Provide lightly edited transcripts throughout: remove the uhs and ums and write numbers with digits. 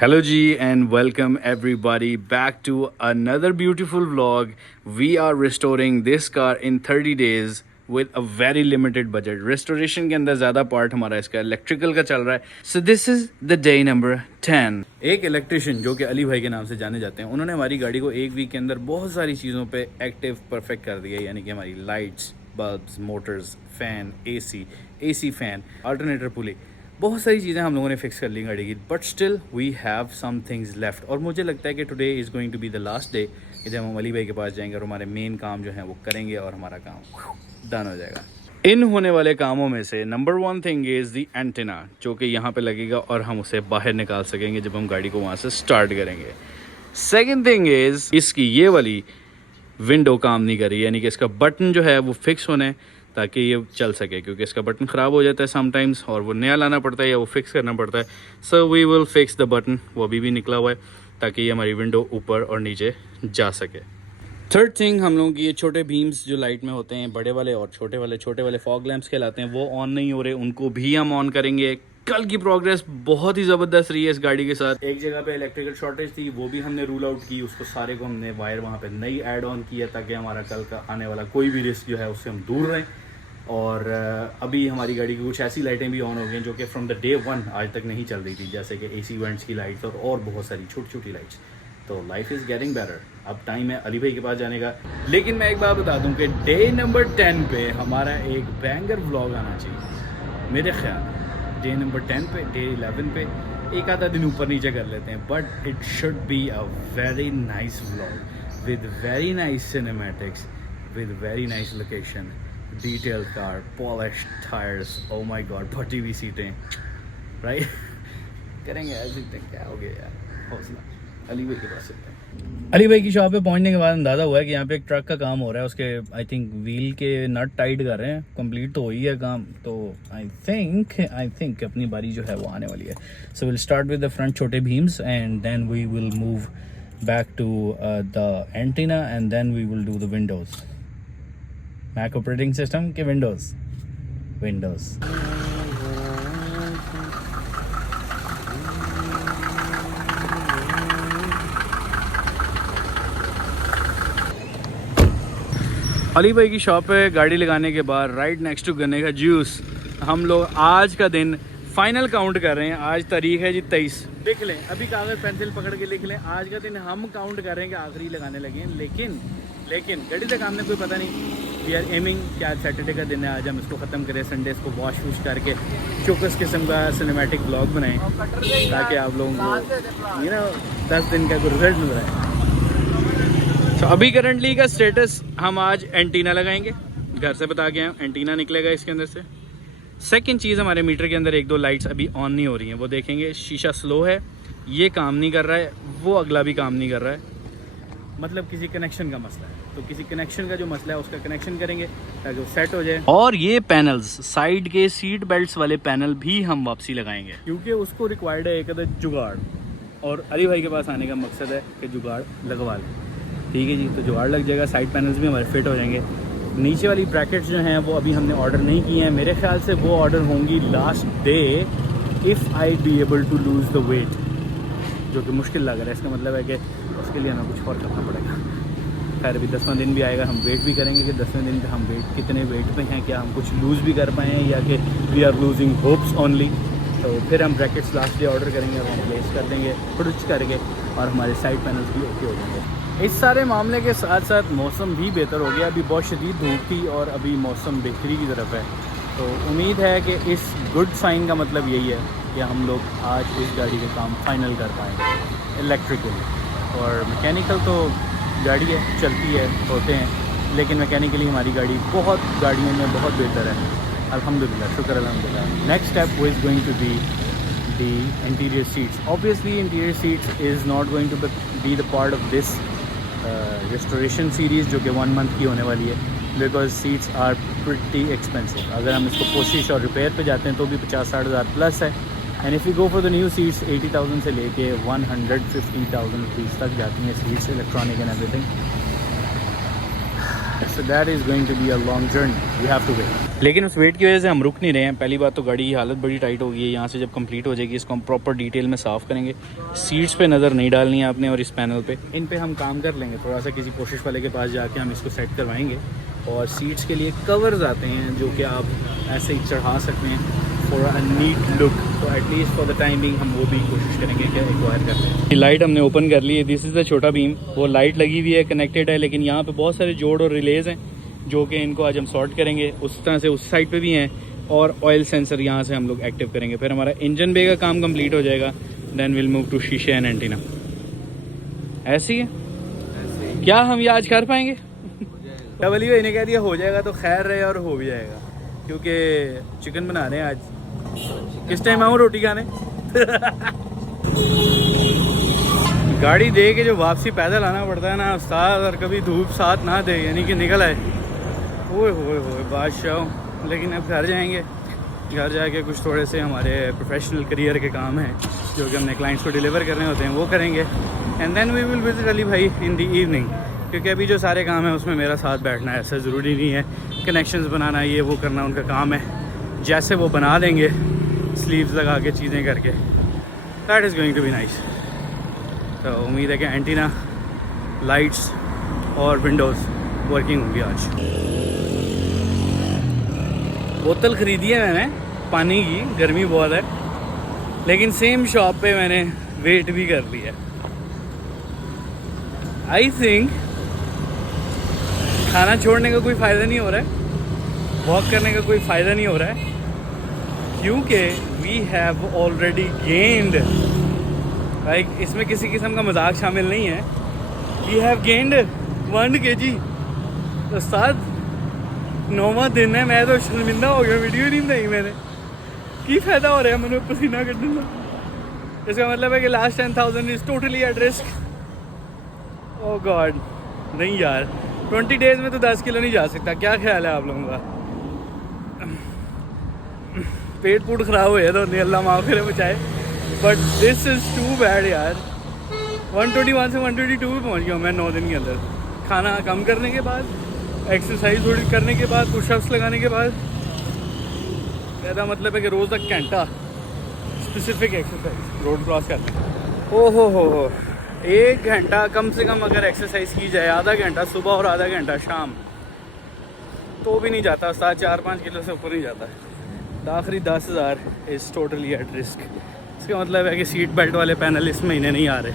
Hello G and welcome everybody back to another beautiful vlog. We are restoring this car in 30 days with a very limited budget. Restoration के अंदर ज़्यादा part हमारा इसका electrical का चल रहा है. So this is the day number 10. एक इलेक्ट्रिशियन जो कि अली भाई के नाम से जाने जाते हैं, उन्होंने हमारी गाड़ी को एक वीक के अंदर बहुत सारी चीज़ों पे एक्टिव परफेक्ट कर दिया. यानी कि हमारी lights, bulbs, motors, fan, AC fan, alternator pulley, बहुत सारी चीज़ें हम लोगों ने फिक्स कर ली गाड़ी की. But still we have some things left. और मुझे लगता है कि today is going to be the last day जब हम अली भाई के पास जाएंगे और हमारे मेन काम जो हैं वो करेंगे और हमारा काम डन हो जाएगा. इन होने वाले कामों में से number 1 thing is the antenna, जो कि यहाँ पे लगेगा और हम उसे बाहर निकाल सकेंगे जब हम गाड़ी को वहाँ से स्टार्ट करेंगे. सेकेंड थिंग इज़ इसकी ये वाली विंडो काम नहीं कर रही, यानी कि इसका बटन जो है वो फिक्स होने ताकि ये चल सके, क्योंकि इसका बटन ख़राब हो जाता है समटाइम्स और वो नया लाना पड़ता है या वो फिक्स करना पड़ता है. So we will fix the button. वो अभी भी निकला हुआ है ताकि ये हमारी विंडो ऊपर और नीचे जा सके. थर्ड थिंग, हम लोगों की ये छोटे बीम्स जो लाइट में होते हैं, बड़े वाले और छोटे वाले फॉग लैंप्स कहलाते हैं, वो ऑन नहीं हो रहे, उनको भी हम ऑन करेंगे. कल की प्रोग्रेस बहुत ही ज़बरदस्त रही है इस गाड़ी के साथ. एक जगह पे इलेक्ट्रिकल शॉर्टेज थी, वो भी हमने रूल आउट की. उसको सारे को हमने वायर वहाँ पे नई ऐड ऑन किया ताकि हमारा कल का आने वाला कोई भी रिस्क जो है उससे हम दूर रहें. और अभी हमारी गाड़ी की कुछ ऐसी लाइटें भी ऑन हो गई जो कि फ्रॉम द डे 1 आज तक नहीं चल रही थी, जैसे कि एसी वेंट्स की लाइट्स और बहुत सारी छोटी छोटी लाइट्स. तो लाइफ इज़ गेटिंग बेटर. अब टाइम है अली भाई के पास जाने का. लेकिन मैं एक बात बता दूं कि डे नंबर 10 पे हमारा एक बैंगर व्लॉग आना चाहिए मेरे ख्याल. डे नंबर 10 पे, डे 11 पे एक आधा दिन ऊपर नीचे कर लेते हैं, but it should be a very nice vlog with very nice cinematics, with very nice location, detail car, polish tyres, oh my God, फटी हुई सीटें, राइट. करेंगे ऐसे. क्या हो गया यार, हौसला. अली भाई के पास चलते हैं. अली भाई की शॉप पे पहुंचने के बाद अंदाज़ा हुआ है कि यहाँ पे एक ट्रक का काम हो रहा है. उसके आई थिंक व्हील के नट टाइट कर रहे हैं. कंप्लीट तो हो ही है काम. तो आई थिंक अपनी बारी जो है वो आने वाली है. So will start with the front छोटे beams and then we will move back to the antenna and then we will do the windows. Mac operating system के विंडोज़. अली भाई की शॉप पे गाड़ी लगाने के बाद राइट नेक्स्ट टू गन्ने का जूस, हम लोग आज का दिन फाइनल काउंट कर रहे हैं. आज तारीख है जी 23. लिख लें, अभी कागज़ पेंसिल पकड़ के लिख लें. आज का दिन हम काउंट कर रहे हैं कि आखिरी लगाने लगे हैं. लेकिन गाड़ी तक हमने कोई पता नहीं. वी आर एमिंग कि आज सैटरडे का दिन है, आज हम इसको ख़त्म करें, संडे इसको वॉश करके चौकस किस्म का सिनेमैटिक ब्लॉग बनाएं ताकि आप लोगों को 10 दिन का कोई रिजल्ट मिल रहा है. तो अभी करंटली का स्टेटस, हम आज एंटीना लगाएंगे. घर से बता के आए, एंटीना निकलेगा इसके अंदर से. सेकंड चीज़, हमारे मीटर के अंदर 1-2 लाइट्स अभी ऑन नहीं हो रही हैं, वो देखेंगे. शीशा स्लो है, ये काम नहीं कर रहा है, वो अगला भी काम नहीं कर रहा है. मतलब किसी कनेक्शन का मसला है. तो किसी कनेक्शन का जो मसला है उसका कनेक्शन करेंगे ताकि वो सेट हो जाए. और ये पैनल्स, साइड के सीट बेल्ट्स वाले पैनल भी हम वापसी लगाएंगे, क्योंकि उसको रिक्वायर्ड है एक अदद जुगाड़. और अली भाई के पास आने का मकसद है कि जुगाड़ लगवा लें. ठीक है जी, तो जुगाड़ लग जाएगा. साइड पैनल्स भी हमारे फिट हो जाएंगे. नीचे वाली ब्रैकेट्स जो हैं वो अभी हमने ऑर्डर नहीं किए हैं. मेरे ख्याल से वो ऑर्डर होंगी last day if I be able to lose the weight, जो कि मुश्किल लग रहा है. इसका मतलब है कि उसके लिए हमें कुछ और करना पड़ेगा. खैर अभी 10वां दिन भी आएगा, हम वेट भी करेंगे कि 10वें दिन पे हम कितने वेट पे हैं, क्या हम कुछ लूज़ भी कर पाएँ या कि we are losing hopes only. तो फिर हम ब्रैकेट्स लास्ट डे ऑर्डर करेंगे और हम प्लेस कर देंगे खुद करके, और हमारे साइड पैनल्स भी ओके हो जाएंगे. इस सारे मामले के साथ साथ मौसम भी बेहतर हो गया. अभी बहुत शदीद धूप थी और अभी मौसम बेहतरी की तरफ है. तो उम्मीद है कि इस गुड साइन का मतलब यही है कि हम लोग आज इस गाड़ी के काम फाइनल कर पाएंगे. इलेक्ट्रिकल और मैकेनिकल तो गाड़ी है, चलती है, होते हैं, लेकिन मैकेनिकली हमारी गाड़ी बहुत गाड़ियों में बहुत बेहतर है. अल्हम्दुलिल्लाह, शुक्र अल्हम्दुलिल्लाह. Next step is going to be the interior seats. Obviously interior seats is not going to be the part of this restoration series जो कि 1 month की होने वाली है, because seats are pretty expensive. अगर हम इसको कोशिश और रिपेयर पे जाते हैं तो भी 50-60 हज़ार प्लस है. And if you go for the new seats 80,000 से लेके 150,000 रुपीज़ तक जाती हैं seats, electronic and everything. So that is going to be a long journey. You have to wait. लेकिन उस वेट की वजह से हम रुक नहीं रहे हैं। पहली बात तो गाड़ी की हालत बड़ी टाइट हो गई है। यहाँ से जब कंप्लीट हो जाएगी इसको हम प्रॉपर डिटेल में साफ़ करेंगे। सीट्स पे नज़र नहीं डालनी है आपने, और इस पैनल पे इन पे हम काम कर लेंगे। थोड़ा सा किसी कोशिश वाले के पास जाके हम इसको सेट करवाएंगे। और सीट्स के लिए कवर्स आते हैं जो कि आप ऐसे ही चढ़ा सकते हैं फॉर अ नीट लुक। तो at least for the time being हम वो भी कोशिश करेंगे कि एक्वायर कर लें। लाइट हमने ओपन कर ली है। दिस इज़ द छोटा बीम। वो लाइट लगी हुई है, कनेक्टेड है, लेकिन यहाँ पे बहुत सारे जोड़ और रिलेज हैं जो कि इनको आज हम सॉर्ट करेंगे। उस तरह से उस साइड पे भी हैं, और ऑयल सेंसर यहाँ से हम लोग एक्टिव करेंगे। फिर हमारा इंजन बे का काम कंप्लीट हो जाएगा। देन विल मूव टू शीशे एंड एंटीना। ऐसी है क्या हम ये आज कर पाएंगे? डबली भाई ने कह दिया हो जाएगा, तो खैर रहे और हो भी जाएगा, क्योंकि चिकन बना रहे हैं आज। किस टाइम आऊँ रोटी खाने? गाड़ी दे के जो वापसी पैदल आना पड़ता है ना उस्ताद, और कभी धूप साथ ना दे, यानी कि निकल आए, ओए होए होए बादशाह। लेकिन अब घर जाएंगे, घर जाके कुछ थोड़े से हमारे प्रोफेशनल करियर के काम हैं जो कि हमने क्लाइंट्स को डिलीवर करने होते हैं, वो करेंगे। And then we will visit Ali भाई इन द इवनिंग, क्योंकि अभी जो सारे काम है उसमें मेरा साथ बैठना है ऐसा ज़रूरी नहीं है। कनेक्शंस बनाना, ये वो करना उनका काम है। जैसे वो बना देंगे स्लीव्स लगा के, चीज़ें करके, that is going to be nice. तो उम्मीद है कि एंटीना, लाइट्स और विंडोज़ वर्किंग होंगी आज। बोतल ख़रीदी है मैंने पानी की, गर्मी बहुत है, लेकिन सेम शॉप पे मैंने वेट भी कर लिया। आई थिंक खाना छोड़ने का कोई फ़ायदा नहीं हो रहा है, वॉक करने का कोई फ़ायदा नहीं हो रहा है, क्योंकि we have already gained. Like इसमें किसी किस्म का मजाक शामिल नहीं है। We have gained 1 kg। तो 9वां दिन है, मैं तो शर्मिंदा हो गया, वीडियो नहीं बनाई मैंने। की फ़ायदा हो रहा है मैंने पसीना कटने का। इसका मतलब है कि last 10,000 is totally at risk. Oh God, नहीं यार, 20 डेज़ में तो 10 किलो नहीं जा सकता। क्या ख्याल है आप लोगों का? पेट पूट ख़राब हो जाए तो अल्लाह माफ़ करे बचाए, but this is too bad यार। 121 से 122 पे पहुँच गया मैं 9 दिन के अंदर। खाना कम करने के बाद, एक्सरसाइज थोड़ी करने के बाद, पुशअप्स लगाने के बाद, ऐसा मतलब है कि रोज़ एक घंटा स्पेसिफिक एक्सरसाइज रोड क्रॉस करना। ओहो हो 1 घंटा कम से कम अगर एक्सरसाइज की जाए, आधा घंटा सुबह और आधा घंटा शाम, तो भी नहीं जाता 4-5 किलो से ऊपर नहीं जाता। तो आखिरी 10,000 इज़ टोटली एट रिस्क। इसका मतलब है कि सीट बेल्ट वाले पैनल इस महीने नहीं आ रहे,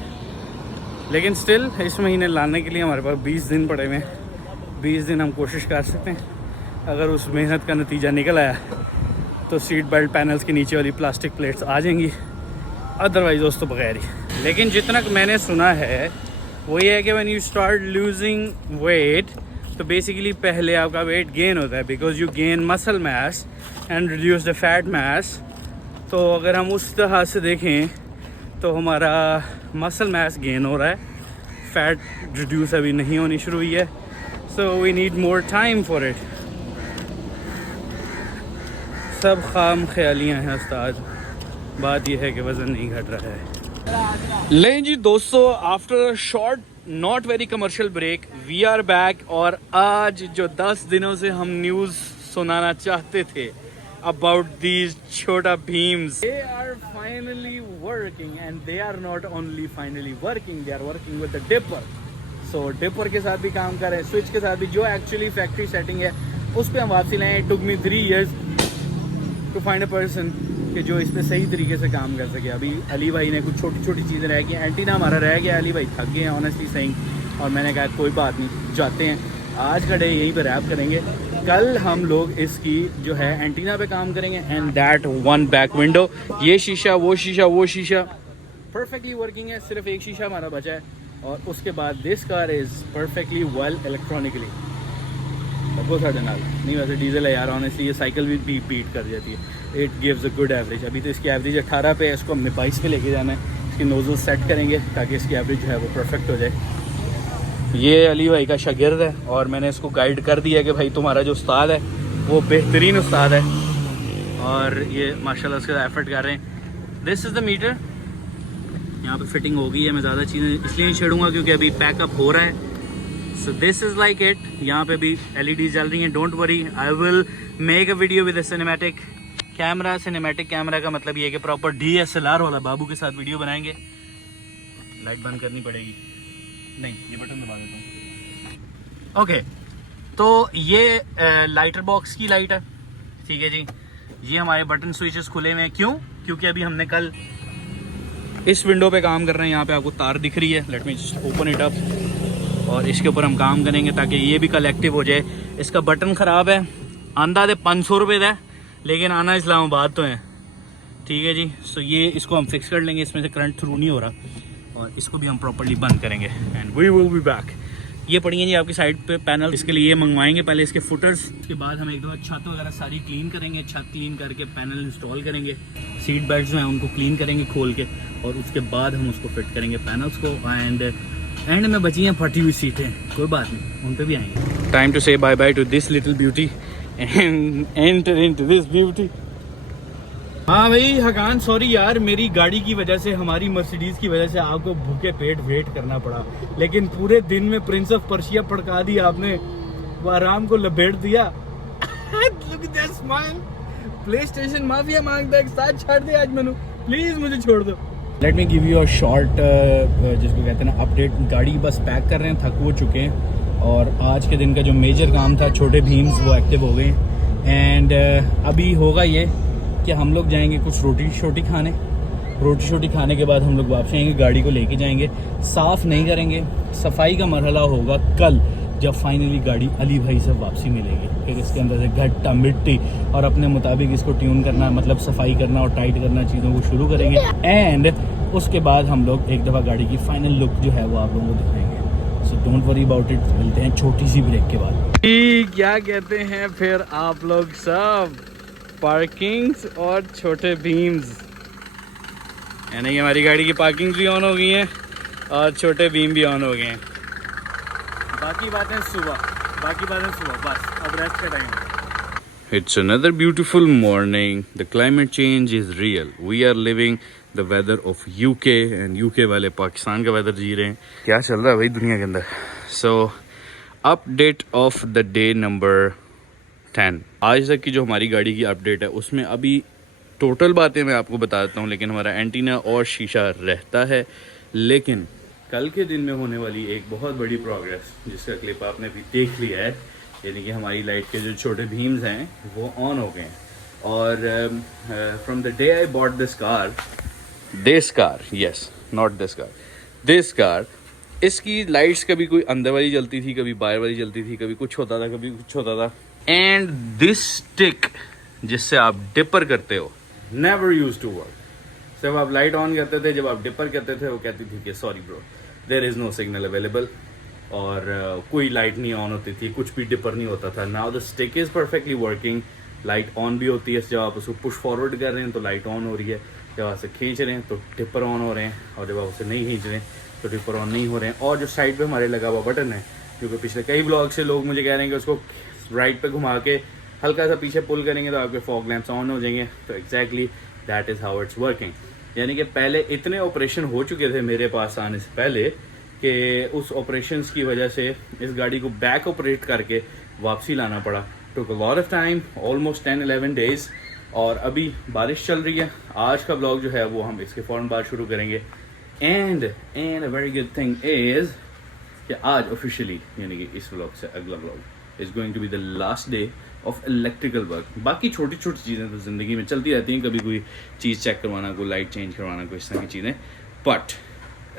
लेकिन स्टिल इस महीने लाने के लिए हमारे पास 20 दिन पड़े हुए हैं। 20 दिन हम कोशिश कर सकते हैं। अगर उस मेहनत का नतीजा निकल आया तो सीट बेल्ट पैनल्स के नीचे वाली प्लास्टिक प्लेट्स आ जाएंगी, अदरवाइज दोस्तों बगैर ही। लेकिन जितना मैंने सुना है वो ये है कि when you start losing weight, तो बेसिकली पहले आपका वेट गेन होता है, because you gain muscle mass and reduce the fat मास। तो अगर हम उस तरह से देखें तो हमारा मसल मास गेन हो रहा है, फैट रिड्यूस अभी नहीं होनी शुरू हुई है। So we need more time for it. सब खाम ख्यालियाँ हैं उस्ताद, बात यह है कि वज़न नहीं घट रहा है। लें जी दोस्तों, after a short not very commercial break we are back. और आज जो 10 दिनों से हम न्यूज़ सुनाना चाहते थे about these Chhota Bheems, they are finally working, and they are not only finally working, they are working with the dipper. So dipper के साथ भी काम कर रहे हैं, switch के साथ भी, जो एक्चुअली फैक्ट्री सेटिंग है उस पर हम वापसी लाए। It took me 3 years to find a person कि जो इस पर सही तरीके से काम कर सके। अभी अली भाई ने कुछ छोटी छोटी चीज़ें रह गई, एंटीना हमारा रह गया, अली भाई थक गए हैं ऑनेस्टली सेइंग, और मैंने कहा कोई बात नहीं, जाते हैं आज का डे यहीं पर रैप करेंगे। कल हम लोग इसकी जो है एंटीना पे काम करेंगे। And that one back window, ये शीशा वो शीशा वो शीशा परफेक्टली वर्किंग है, सिर्फ एक शीशा हमारा बचा है। और उसके बाद this car is perfectly well electronically. वो साढ़े नाल नहीं, वैसे डीजल है यार, ऑनेस्टली ये साइकिल भी बीट कर जाती है। It gives a good average. अभी तो इसकी एवरेज 18 पे है, इसको हमने 22 पे लेके जाना है। इसकी नोजल सेट करेंगे ताकि इसकी एवरेज जो है वो परफेक्ट हो जाए। ये अली भाई का शागिर्द है और मैंने इसको गाइड कर दिया कि भाई तुम्हारा जो उस्ताद है वो बेहतरीन उस्ताद है, और ये माशाल्लाह उसका एफर्ट कर रहे हैं। दिस इज़ द मीटर, यहाँ पे फिटिंग हो गई है। मैं ज़्यादा चीज़ें इसलिए नहीं छेड़ूंगा क्योंकि अभी पैकअप हो रहा है। So this is like it. यहाँ पे भी LED जल रही हैं। Don't worry, I will make a video with a cinematic camera. Cinematic camera का मतलब ये है कि प्रॉपर DSLR वाला बाबू के साथ वीडियो बनाएंगे। लाइट बंद करनी पड़ेगी, नहीं ये बटन दबा देता हूँ। ओके, तो ये लाइटर बॉक्स की लाइट है, ठीक है जी। ये हमारे बटन स्विचेस खुले हुए हैं, क्यों? क्योंकि अभी हमने कल इस विंडो पे काम कर रहे हैं। यहाँ पे आपको तार दिख रही है, let me just open it up, और इसके ऊपर हम काम करेंगे ताकि ये भी कल एक्टिव हो जाए। इसका बटन ख़राब है, आंदा दे 500 रुपये का, लेकिन आना इस्लामाबाद तो है, ठीक है जी। सो ये इसको हम फिक्स कर लेंगे, इसमें से करंट थ्रू नहीं हो रहा, और इसको भी हम प्रॉपर्ली बंद करेंगे and we will be back. ये पड़ी हैं जी आपकी साइड पे पैनल, इसके लिए ये मंगवाएंगे पहले इसके फुटर्स, के बाद हम एक दो छत वगैरह सारी क्लीन करेंगे। छत क्लीन करके पैनल इंस्टॉल करेंगे, सीट बेल्ट जो हैं उनको क्लीन करेंगे खोल के, और उसके बाद हम उसको फिट करेंगे पैनल्स को। एंड में बची हैं फटी हुई सीटें, कोई बात नहीं, उन पे भी आएंगे। Time to say bye bye to this little beauty and enter into this beauty. हाँ भाई हकान, सॉरी यार, मेरी गाड़ी की वजह से, हमारी मर्सिडीज की वजह से आपको भूखे पेट वेट करना पड़ा, लेकिन पूरे दिन में प्रिंस ऑफ पर्शिया पड़का दी आपने, वो आराम को लपेट दिया। Look at that smile. PlayStation mafia मांगता है, साथ छोड़ दे आज मैनू, प्लीज मुझे छोड़ दो। Let me give you a short, जिसको कहते हैं ना अपडेट। गाड़ी बस पैक कर रहे हैं, थक हो चुके हैं, और आज के दिन का जो मेजर काम था, छोटे भीम्स वो एक्टिव हो गए। एंड अभी होगा ये कि हम लोग जाएंगे कुछ रोटी शोटी खाने के बाद हम लोग वापस आएंगे, गाड़ी को लेके जाएंगे, साफ़ नहीं करेंगे। सफाई का मरहला होगा कल, जब फाइनली गाड़ी अली भाई से वापसी मिलेगी। फिर इसके अंदर से घट्टा मिट्टी और अपने मुताबिक इसको ट्यून करना, मतलब सफाई करना और टाइट करना चीज़ों को शुरू करेंगे। एंड उसके बाद हम लोग एक दफ़ा गाड़ी की फाइनल लुक जो है वो आप लोगों को दिखाएंगे। So don't worry about it, मिलते हैं छोटी सी ब्रेक के बाद। क्या कहते हैं फिर आप लोग सब, पार्किंग्स और छोटे बीम्स, यानी हमारी गाड़ी की पार्किंग्स भी ऑन हो गई हैं और छोटे बीम भी ऑन हो गए हैं। बाकी बातें सुबह, बस अब रेस्ट का time. It's another beautiful morning. The climate change is real. We are living the weather of UK and UK वाले पाकिस्तान का वेदर जी रहे हैं। क्या चल रहा है भाई दुनिया के अंदर। So update of the day number 10। आज तक की जो हमारी गाड़ी की अपडेट है उसमें अभी टोटल बातें मैं आपको बता देता हूँ, लेकिन हमारा एंटीना और शीशा रहता है। लेकिन कल के दिन में होने वाली एक बहुत बड़ी प्रोग्रेस, जिसका क्लिप आपने भी देख लिया है, यानी कि हमारी लाइट के जो छोटे भीम्स हैं वो ऑन हो गए हैं। और from the day I bought this car, इसकी लाइट्स कभी कोई अंदर वाली जलती थी, कभी बाहर वाली जलती थी, कभी कुछ होता था, कभी कुछ होता था। एंड दिस स्टिक जिससे आप डिपर करते हो नेवर यूज टू वर्क। जब आप लाइट ऑन करते थे, जब आप डिपर करते थे, वो कहती थी कि sorry bro, there is no signal available, और कोई लाइट नहीं ऑन होती थी, कुछ भी डिपर नहीं होता था। Now the stick is perfectly working, light on भी होती है। जब आप उसको पुश फॉरवर्ड कर रहे हैं तो लाइट ऑन हो रही है, जब आप उसे खींच रहे हैं तो डिपर ऑन हो रहे हैं, और जब आप उसे नहीं खींच रहे हैं तो डिपर ऑन नहीं हो रहे हैं। और जो साइड पे हमारे लगा हुआ बटन है, क्योंकि पिछले कई ब्लॉग से लोग मुझे कह रहे हैं कि उसको राइट पे घुमा के हल्का सा पीछे पुल करेंगे तो आपके फॉग लैंप्स ऑन हो जाएंगे। तो exactly that is how it's working. यानी कि पहले इतने ऑपरेशन हो चुके थे मेरे पास आने से पहले कि उस ऑपरेशंस की वजह से इस गाड़ी को बैक ऑपरेट करके वापसी लाना पड़ा। Took a lot of time, almost 10-11 days. और अभी बारिश चल रही है। आज का ब्लॉग जो है वो हम इसके फ़ौरन बाद शुरू करेंगे। And a very good thing is कि आज ऑफिशियली, यानी कि इस ब्लॉग से अगला blog is going to be the last day of electrical work. बाकी छोटी छोटी चीज़ें तो ज़िंदगी में चलती रहती हैं, कभी कोई चीज़ चेक करवाना, कोई लाइट चेंज करवाना, कोई इस तरह की चीज़ें। But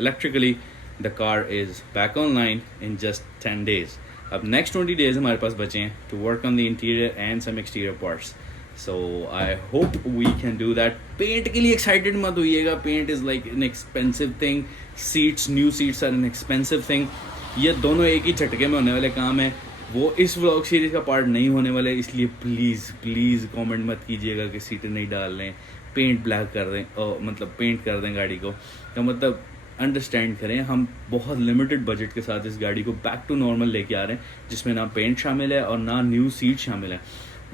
electrically the car is back online in just 10 days। अब नेक्स्ट 20 days हमारे पास बचे हैं to work on the interior and some exterior parts. So I hope we can do that. Paint के लिए एक्साइटेड मत होइएगा, paint is like an expensive thing. Seats, new seats are an expensive thing. ये दोनों एक ही झटके में होने वाले काम है, वो इस व्लॉग सीरीज़ का पार्ट नहीं होने वाला है। इसलिए प्लीज़ कमेंट मत कीजिएगा कि सीटें नहीं डाल रहे हैं, पेंट ब्लैक कर दें, मतलब पेंट कर दें गाड़ी को। तो मतलब अंडरस्टैंड करें, हम बहुत लिमिटेड बजट के साथ इस गाड़ी को बैक टू नॉर्मल लेके आ रहे हैं, जिसमें ना पेंट शामिल है और ना न्यू सीट शामिल है।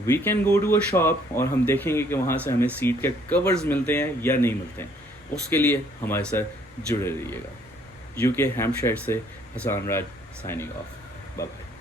We can go to a shop और हम देखेंगे कि वहाँ से हमें सीट के कवर्स मिलते हैं या नहीं मिलते हैं। उसके लिए हमारे साथ जुड़े रहिएगा। UK हैम्पशायर से Hasan Raj signing off. Bye bye.